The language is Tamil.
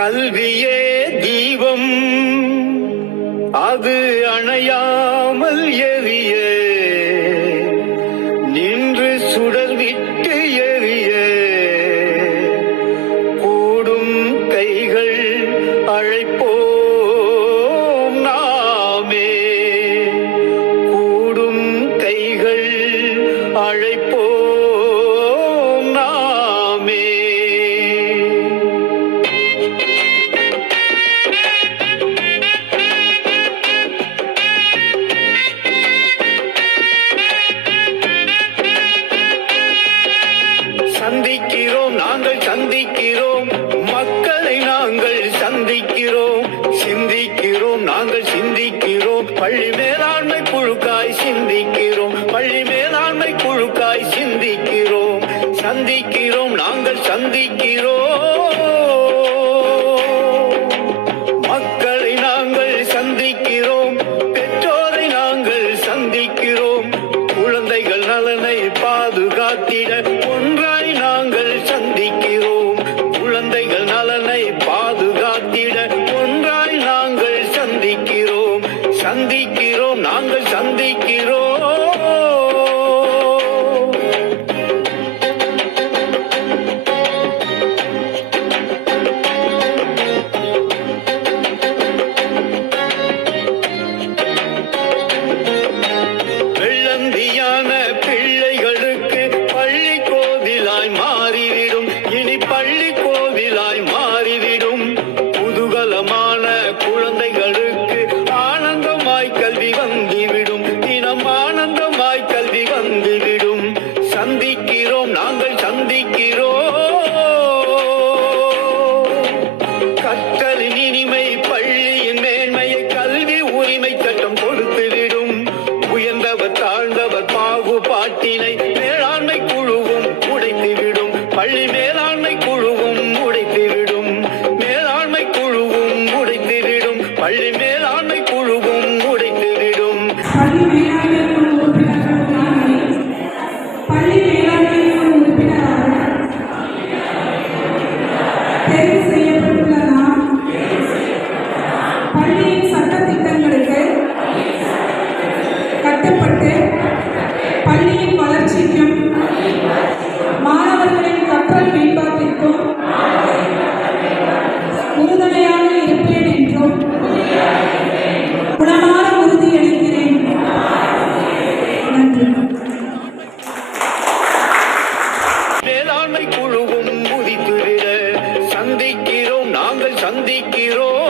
கல்வியே தீபம் அது அணையாமல் எரிய நின்று சுடர் விட்டு எரிய கூடும் கைகள் அழைப்போம் நாமே கூடும் கைகள் அழைப்போம் நாமே. சந்திக்கிறோம் நாங்கள் சந்திக்கிறோம் மக்களை நாங்கள் சந்திக்கிறோம் சிந்திக்கிறோம் நாங்கள் சிந்திக்கிறோம் பள்ளி மேலாண்மை குழுக்காய் சிந்திக்கிறோம் பள்ளி மேலாண்மை குழுக்காய் சிந்திக்கிறோம் சந்திக்கிறோம் நாங்கள் சந்திக்கிறோம் மக்களை நாங்கள் சந்திக்கிறோம் பெற்றோரை நாங்கள் சந்திக்கிறோம் குழந்தைகள் நலனை பாதுகாத்திட ஒன்றாய் நாங்கள் சந்திக்கிறோம் குழந்தைகள் நலனை பாதுகாத்திட ஒன்றாய் நாங்கள் சந்திக்கிறோம் சந்திக்கிறோம் நாங்கள் சந்திக்கிறோம். வெள்ளந்தியான பிள்ளைகளுக்கு பள்ளி கோவிலாய் மாறிவிடும் இனி பள்ளி கோவிலாய் மாறிவிடும் குதூகலமான குழந்தைகளுக்கு ஆனந்தமாய் கல்வி வந்துவிடும் தினம் ஆனந்தமாய் கல்வி வந்துவிடும் சந்திக்கிறோம் நாங்கள் சந்திக்கிறோம் கற்றலின் இனிமை பள்ளியின் மேன்மையை கல்வி உரிமை சட்டம் கொடுத்துவிடும் உயர்ந்தவர் தாழ்ந்தவர் பாகுபாட்டினை மேலாண்மை குழுவும் உடைத்துவிடும் பள்ளி மேலாண்மை குழுவும் உடைத்துவிடும் மேலாண்மை குழுவும் உடைத்துவிடும் பள்ளி மேலாண்மை குழுவும் உடைத்துவிடும். பள்ளியின் சட்டத்திட்டங்களுக்கு கட்டுப்பட்டு பள்ளியின் வளர்ச்சிக்கும் மாணவர்களின் கற்றல் மேம்பாட்டிற்கும் உறுதுணையாக இருப்பேன் என்றும் உடனார உறுதியளிக்கிறேன். நன்றி. மேலாண்மை குழுவும் உதித்துவிட சந்திக்கிறோம் நாங்கள் சந்திக்கிறோம்